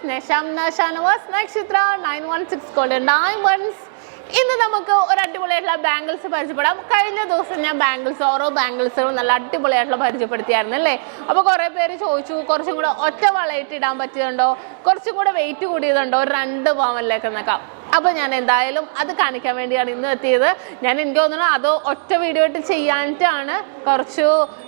viewers, SHAMNA, Nakshathra, 916 golden diamonds. ഇന്ന് നമുക്ക് ഒരു അടിപൊളിയായിട്ടുള്ള ബാംഗിൾസ് പരിചയപ്പെടാം. കഴിഞ്ഞ ദിവസം ഞാൻ ബാംഗിൾസ് ഓരോ ബാംഗിൾസുകളും നല്ല അടിപൊളിയായിട്ടുള്ള പരിചയപ്പെടുത്തിയായിരുന്നു അല്ലേ. അപ്പോൾ കുറേ പേര് ചോദിച്ചു കുറച്ചും കൂടെ ഒറ്റ വളയിട്ട് ഇടാൻ പറ്റുന്നുണ്ടോ, കുറച്ചും കൂടെ വെയിറ്റ് കൂടിയതുണ്ടോ, ഒരു 2 പവനിലേക്ക് എന്നൊക്കെ. അപ്പോൾ ഞാൻ എന്തായാലും അത് കാണിക്കാൻ വേണ്ടിയാണ് ഇന്ന് എത്തിയത്. എനിക്ക് തോന്നുന്നു അത് ഒറ്റ വീഡിയോ ആയിട്ട് ചെയ്യാനായിട്ടാണ്. കുറച്ച്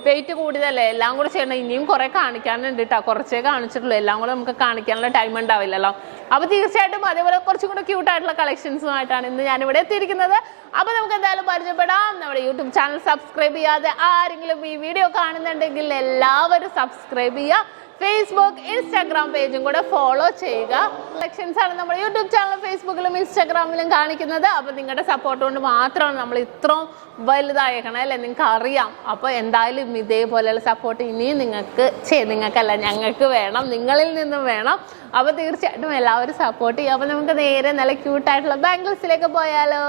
വെയിറ്റ് കൂടിയതല്ലേ, എല്ലാം കൂടെ ചെയ്യണം. ഇനിയും കുറേ കാണിക്കാനുണ്ട് കേട്ടോ, കുറച്ചേ കാണിച്ചിട്ടുള്ളൂ, എല്ലാം കൂടെ നമുക്ക് കാണിക്കാനുള്ള ടൈം ഉണ്ടാവില്ലല്ലോ. അപ്പോൾ തീർച്ചയായിട്ടും അതേപോലെ കുറച്ചും കൂടെ ക്യൂട്ടായിട്ടുള്ള കളക്ഷൻസുമായിട്ടാണ് ഇന്ന് ഞാനിവിടെ എത്തിയിരിക്കുന്നത്. അപ്പോൾ നമുക്ക് എന്തായാലും പരിചയപ്പെടാം. നമ്മുടെ യൂട്യൂബ് ചാനൽ സബ്സ്ക്രൈബ് ചെയ്യാതെ ആരെങ്കിലും ഈ വീഡിയോ കാണുന്നുണ്ടെങ്കിൽ എല്ലാവരും സബ്സ്ക്രൈബ് ചെയ്യുക. ഫേസ്ബുക്ക് ഇൻസ്റ്റാഗ്രാം പേജും കൂടെ ഫോളോ ചെയ്യുക. കളക്ഷൻസ് ആണ് നമ്മുടെ യൂട്യൂബ് ചാനൽ ഫേസ്ബുക്കിലും ഇൻസ്റ്റാഗ്രാമിലും കാണിക്കുന്നത്. അപ്പോൾ നിങ്ങളുടെ സപ്പോർട്ട് കൊണ്ട് മാത്രമാണ് നമ്മൾ ഇത്രയും വലുതായേക്കണം അല്ലേ, നിങ്ങൾക്ക് അറിയാം. അപ്പോൾ എന്തായാലും ഇതേപോലെയുള്ള സപ്പോർട്ട് ഇനിയും നിങ്ങൾക്കല്ല ഞങ്ങൾക്ക് വേണം, നിങ്ങളിൽ നിന്നും വേണം. അപ്പോൾ തീർച്ചയായിട്ടും എല്ലാവരും സപ്പോർട്ട് ചെയ്യുക. അപ്പോൾ നമുക്ക് നേരെ നല്ല ക്യൂട്ടായിട്ടുള്ള ബാംഗിൾസിലേക്ക് പോയാലോ.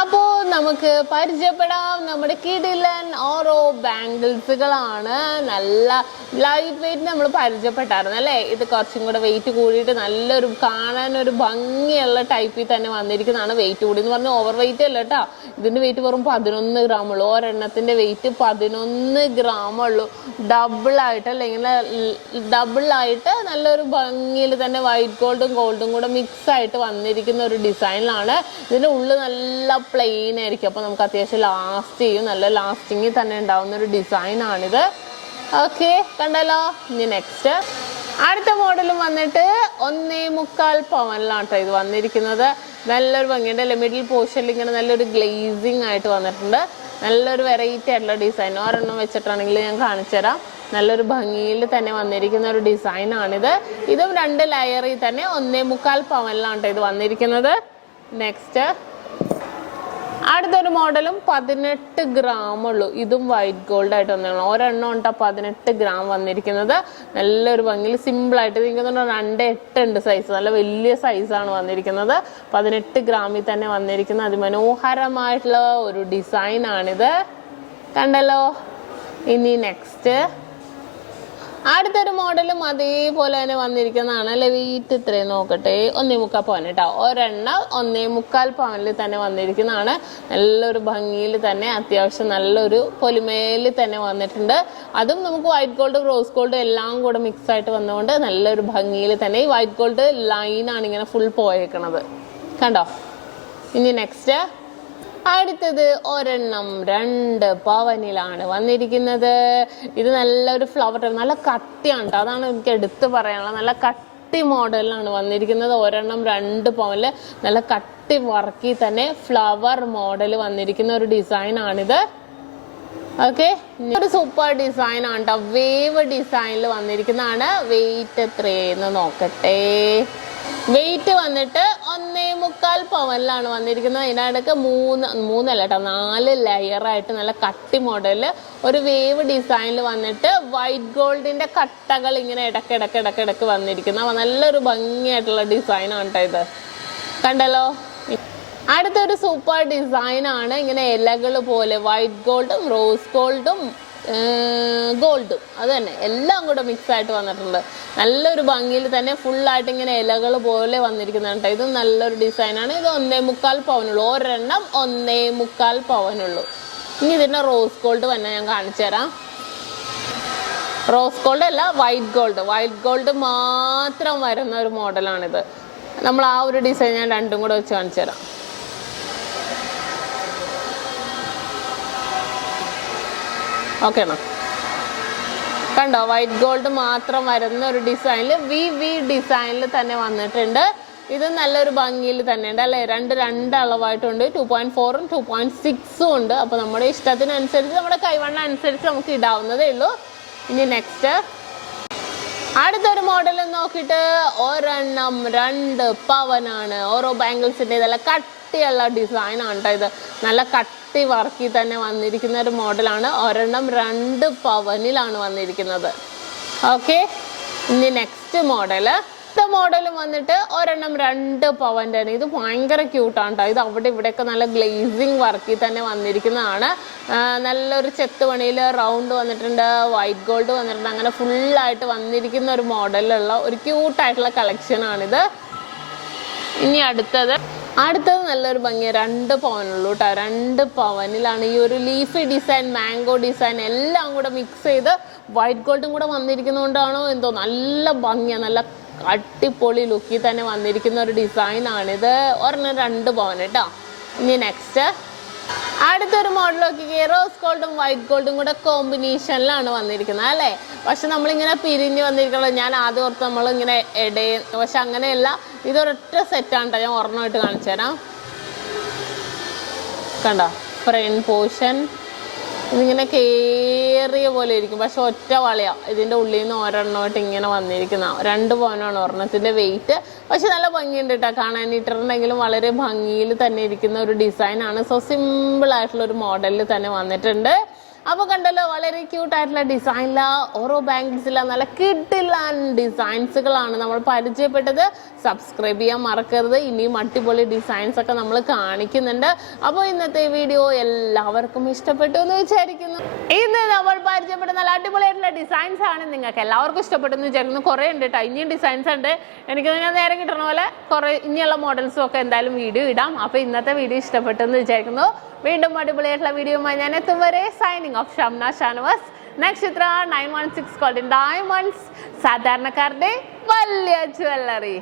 അപ്പോൾ നമുക്ക് പരിചയപ്പെടാം. നമ്മുടെ കിടിലൻ ഓരോ ബാംഗിൾസുകളാണ്. നല്ല ലൈറ്റ് വെയിറ്റ് നമ്മൾ പരിചയപ്പെട്ടായിരുന്നു അല്ലേ. ഇത് കുറച്ചും കൂടെ വെയിറ്റ് കൂടിയിട്ട് നല്ലൊരു കാണാനൊരു ഭംഗിയുള്ള ടൈപ്പിൽ തന്നെ വന്നിരിക്കുന്നതാണ്. വെയിറ്റ് കൂടി എന്ന് പറഞ്ഞാൽ ഓവർ വെയിറ്റ് അല്ല കേട്ടോ. ഇതിൻ്റെ വെയിറ്റ് വെറും 11 ഗ്രാമുള്ളൂ. ഒരെണ്ണത്തിൻ്റെ വെയിറ്റ് 11 ഗ്രാമുള്ളൂ. ഡബിളായിട്ട് ഇങ്ങനെ ഡബിളായിട്ട് നല്ലൊരു ഭംഗിയിൽ തന്നെ വൈറ്റ് ഗോൾഡും കൂടെ മിക്സ് ആയിട്ട് വന്നിരിക്കുന്ന ഒരു ഡിസൈനിലാണ്. ഇതിൻ്റെ ഉള്ളിൽ നല്ല പ്ലെയിൻ ആയിരിക്കും. അപ്പോൾ നമുക്ക് അത്യാവശ്യം ലാസ്റ്റ് ചെയ്യും, നല്ല ലാസ്റ്റിങ്ങിൽ തന്നെ ഉണ്ടാവുന്ന ഒരു ഡിസൈനാണിത്. ഓക്കെ, കണ്ടല്ലോ. ഇനി നെക്സ്റ്റ് അടുത്ത മോഡലും വന്നിട്ട് 1.25 പവനിലാണ് കേട്ടോ ഇത് വന്നിരിക്കുന്നത്. നല്ലൊരു ഭംഗിയുണ്ട് അല്ലേ. മിഡിൽ പോർഷനിൽ ഇങ്ങനെ നല്ലൊരു ഗ്ലേസിങ് ആയിട്ട് വന്നിട്ടുണ്ട്. നല്ലൊരു വെറൈറ്റി ആയിട്ടുള്ള ഡിസൈൻ. ഒരെണ്ണം വെച്ചിട്ടാണെങ്കിൽ ഞാൻ കാണിച്ചു തരാം. നല്ലൊരു ഭംഗിയിൽ തന്നെ വന്നിരിക്കുന്ന ഒരു ഡിസൈനാണിത്. ഇതും 2 ലെയറിൽ തന്നെ 1.25 പവനിലാണ് കേട്ടോ ഇത് വന്നിരിക്കുന്നത്. നെക്സ്റ്റ് അടുത്തൊരു മോഡലും 18 ഗ്രാമുള്ളൂ. ഇതും വൈറ്റ് ഗോൾഡ് ആയിട്ട് വന്നതാണ്. ഒരെണ്ണം ഉണ്ടാ 18 ഗ്രാം വന്നിരിക്കുന്നത്. നല്ലൊരു ഭംഗിയിൽ സിമ്പിളായിട്ട് എനിക്ക് തോന്നുന്നു 2.8 ഉണ്ട് സൈസ്. നല്ല വലിയ സൈസാണ് വന്നിരിക്കുന്നത്. 18 ഗ്രാമിൽ തന്നെ വന്നിരിക്കുന്ന അതിമനോഹരമായിട്ടുള്ള ഒരു ഡിസൈനാണിത്. കണ്ടല്ലോ. ഇനി നെക്സ്റ്റ് അടുത്തൊരു മോഡലും അതേപോലെ തന്നെ വന്നിരിക്കുന്നതാണ് അല്ലെ. വെയിറ്റ് ഇത്രയും നോക്കട്ടെ, 1.25 പവൻ കേട്ടോ. ഒരെണ്ണം 1.25 പവനിൽ തന്നെ വന്നിരിക്കുന്നതാണ്. നല്ലൊരു ഭംഗിയിൽ തന്നെ അത്യാവശ്യം നല്ലൊരു പൊലിമയിൽ തന്നെ വന്നിട്ടുണ്ട്. അതും നമുക്ക് വൈറ്റ് ഗോൾഡ് റോസ് ഗോൾഡ് എല്ലാം കൂടെ മിക്സ് ആയിട്ട് വന്നുകൊണ്ട് നല്ലൊരു ഭംഗിയിൽ തന്നെ. ഈ വൈറ്റ് ഗോൾഡ് ലൈനാണ് ഇങ്ങനെ ഫുൾ പോയേക്കണത്, കണ്ടോ. ഇനി നെക്സ്റ്റ് അടുത്തത് ഒരെണ്ണം 2 പവനിലാണ് വന്നിരിക്കുന്നത്. ഇത് നല്ലൊരു ഫ്ലവർ, നല്ല കട്ടിയാണ് കേട്ടോ. അതാണ് എനിക്ക് എടുത്ത് പറയാനുള്ളത്. നല്ല കട്ടി മോഡലിലാണ് വന്നിരിക്കുന്നത്. ഒരെണ്ണം 2 പവനിൽ നല്ല കട്ടി വർക്കിൽ തന്നെ ഫ്ലവർ മോഡൽ വന്നിരിക്കുന്ന ഒരു ഡിസൈനാണിത്. ഓക്കെ, ഒരു സൂപ്പർ ഡിസൈൻ ആണ് കേട്ടോ. വേവ് ഡിസൈനിൽ വന്നിരിക്കുന്നതാണ്. വെയിറ്റ് എത്രയെന്ന് നോക്കട്ടെ. വെയിറ്റ് വന്നിട്ട് 1.25 പവനിലാണ് വന്നിരിക്കുന്നത്. ഇതിനടുക്ക് 3 അല്ല കേട്ടോ, 4 ലെയറായിട്ട് നല്ല കട്ടി മോഡലിൽ ഒരു വേവ് ഡിസൈനിൽ വന്നിട്ട് വൈറ്റ് ഗോൾഡിന്റെ കട്ടകൾ ഇങ്ങനെ ഇടയ്ക്ക് വന്നിരിക്കുന്ന നല്ലൊരു ഭംഗിയായിട്ടുള്ള ഡിസൈനാണ് കേട്ടോ ഇത്. കണ്ടല്ലോ. അടുത്തൊരു സൂപ്പർ ഡിസൈനാണ്. ഇങ്ങനെ ഇലകൾ പോലെ വൈറ്റ് ഗോൾഡും റോസ് ഗോൾഡും ഗോൾഡും അത് തന്നെ എല്ലാം കൂടെ മിക്സ് ആയിട്ട് വന്നിട്ടുണ്ട്. നല്ലൊരു ഭംഗിയിൽ തന്നെ ഫുള്ളായിട്ട് ഇങ്ങനെ ഇലകൾ പോലെ വന്നിരിക്കുന്നുണ്ട്. ഇത് നല്ലൊരു ഡിസൈനാണ്. ഇത് 1.25 പവനുള്ളൂ. ഒരെണ്ണം 1.25 പവനുള്ളൂ. ഇനി ഇതിൻ്റെ റോസ് ഗോൾഡ് തന്നെ ഞാൻ കാണിച്ചു തരാം. റോസ് ഗോൾഡ് അല്ല, വൈറ്റ് ഗോൾഡ് മാത്രം വരുന്ന ഒരു മോഡലാണിത്. നമ്മൾ ആ ഒരു ഡിസൈൻ ഞാൻ രണ്ടും കൂടെ വെച്ച് കാണിച്ചു തരാം. ഓക്കെ എന്നാ, കണ്ടോ. വൈറ്റ് ഗോൾഡ് മാത്രം വരുന്ന ഒരു ഡിസൈനിൽ വി ഡിസൈനിൽ തന്നെ വന്നിട്ടുണ്ട്. ഇത് നല്ലൊരു ഭംഗിയിൽ തന്നെ ഉണ്ട് അല്ലേ. 2 അളവായിട്ടുണ്ട്. 2.4ഉം 2.6ഉം ഉണ്ട്. അപ്പോൾ നമ്മുടെ ഇഷ്ടത്തിനനുസരിച്ച് നമ്മുടെ കൈവണ്ണം അനുസരിച്ച് നമുക്ക് ഇടാവുന്നതേ ഉള്ളൂ. ഇനി നെക്സ്റ്റ് അടുത്തൊരു മോഡൽ നോക്കിയിട്ട് ഒരെണ്ണം 2 പവനാണ്. ഓരോ ബാംഗിൾസിൻ്റെ നല്ല കട്ടിയുള്ള ഡിസൈനാണ് കേട്ടോ ഇത്. നല്ല കട്ടി വർക്കിൽ തന്നെ വന്നിരിക്കുന്ന ഒരു മോഡലാണ്. ഒരെണ്ണം 2 പവനിലാണ് വന്നിരിക്കുന്നത്. ഓക്കെ, ഇനി നെക്സ്റ്റ് മോഡല് മോഡലും വന്നിട്ട് ഒരെണ്ണം 2 പവൻ്റെ. ഇത് ഭയങ്കര ക്യൂട്ടാണ് കേട്ടോ. ഇത് അവിടെ ഇവിടെയൊക്കെ നല്ല ഗ്ലേസിങ് വർക്കിൽ തന്നെ വന്നിരിക്കുന്നതാണ്. നല്ലൊരു ചെത്ത് പണിയിൽ റൗണ്ട് വന്നിട്ടുണ്ട്, വൈറ്റ് ഗോൾഡ് വന്നിട്ടുണ്ട്. അങ്ങനെ ഫുള്ളായിട്ട് വന്നിരിക്കുന്ന ഒരു മോഡലിലുള്ള ഒരു ക്യൂട്ടായിട്ടുള്ള കളക്ഷനാണിത്. ഇനി അടുത്തത് നല്ലൊരു ഭംഗി 2 പവനുള്ളൂ കേട്ടോ. 2 പവനിലാണ് ഈ ഒരു ലീഫി ഡിസൈൻ, മാംഗോ ഡിസൈൻ എല്ലാം കൂടെ മിക്സ് ചെയ്ത് വൈറ്റ് ഗോൾഡും കൂടെ വന്നിരിക്കുന്നതുകൊണ്ടാണോ എന്തോ നല്ല ഭംഗിയാണ്. നല്ല അടിപൊളി ലുക്കിൽ തന്നെ വന്നിരിക്കുന്ന ഒരു ഡിസൈനാണിത്. ഒരെണ്ണം 2 പവൻ കേട്ടോ. ഇനി നെക്സ്റ്റ് അടുത്തൊരു മോഡൽ നോക്കിക്കേ. റോസ് ഗോൾഡും വൈറ്റ് ഗോൾഡും കൂടെ കോമ്പിനേഷനിലാണ് വന്നിരിക്കുന്നത് അല്ലേ. പക്ഷെ നമ്മളിങ്ങനെ പിരിഞ്ഞ് വന്നിരിക്കുന്നത് ഞാൻ ആദ്യം ഓർത്ത് നമ്മളിങ്ങനെ ഇടയും, പക്ഷെ അങ്ങനെയല്ല. ഇതൊരൊറ്റ സെറ്റാണ് കേട്ടോ. ഞാൻ ഒരെണ്ണമായിട്ട് കാണിച്ചു തരാം. കണ്ടോ ഫ്രണ്ട് പോർഷൻ ഇതിങ്ങനെ കയറിയ പോലെ ഇരിക്കും, പക്ഷെ ഒറ്റ വളയാ. ഇതിൻ്റെ ഉള്ളിൽ നിന്ന് ഒരെണ്ണമായിട്ട് ഇങ്ങനെ വന്നിരിക്കുന്ന 2 പവനാണ് ഒരെണ്ണത്തിൻ്റെ വെയിറ്റ്. പക്ഷെ നല്ല ഭംഗിയുണ്ട് കേട്ടോ കാണാൻ. ഇട്ടിട്ടുണ്ടെങ്കിലും വളരെ ഭംഗിയിൽ തന്നെ ഇരിക്കുന്ന ഒരു ഡിസൈനാണ്. സോ സിമ്പിൾ ആയിട്ടുള്ള ഒരു മോഡലിൽ തന്നെ വന്നിട്ടുണ്ട്. അപ്പോൾ കണ്ടല്ലോ, വളരെ ക്യൂട്ടായിട്ടുള്ള ഡിസൈനില ഓരോ ബാംഗിൾസില നല്ല കിഡില്ല ഡിസൈൻസുകളാണ് നമ്മൾ പരിചയപ്പെട്ടത്. സബ്സ്ക്രൈബ് ചെയ്യാൻ മറക്കരുത്. ഇനിയും അടിപൊളി ഡിസൈൻസ് ഒക്കെ നമ്മൾ കാണിക്കുന്നുണ്ട്. അപ്പോൾ ഇന്നത്തെ വീഡിയോ എല്ലാവർക്കും ഇഷ്ടപ്പെട്ടു എന്ന് വിചാരിക്കുന്നു. ഇന്ന് നമ്മൾ പരിചയപ്പെട്ട നല്ല അടിപൊളിയായിട്ടുള്ള ഡിസൈൻസ് ആണ്. നിങ്ങൾക്ക് എല്ലാവർക്കും ഇഷ്ടപ്പെട്ടു എന്ന് വിചാരിക്കുന്നു. കുറേ ഉണ്ട് കേട്ടോ, ഇനിയും ഡിസൈൻസ് ഉണ്ട്. എനിക്ക് ഞാൻ നേരെ കിട്ടുന്ന പോലെ കുറേ ഇനിയുള്ള മോഡൽസും ഒക്കെ എന്തായാലും വീഡിയോ ഇടാം. അപ്പോൾ ഇന്നത്തെ വീഡിയോ ഇഷ്ടപ്പെട്ടു എന്ന് വിചാരിക്കുന്നു. വീണ്ടും അടിപൊളിയായിട്ടുള്ള വീഡിയോയുമായി ഞാൻ എത്തും വരെ സൈനിങ് ഓഫ് ഷംന ഷാനവാസ്. നക്ഷത്ര 916 ഗോൾഡൻ ഡയമണ്ട്സ്, സാധാരണക്കാരുടെ വലിയ ജ്വല്ലറി.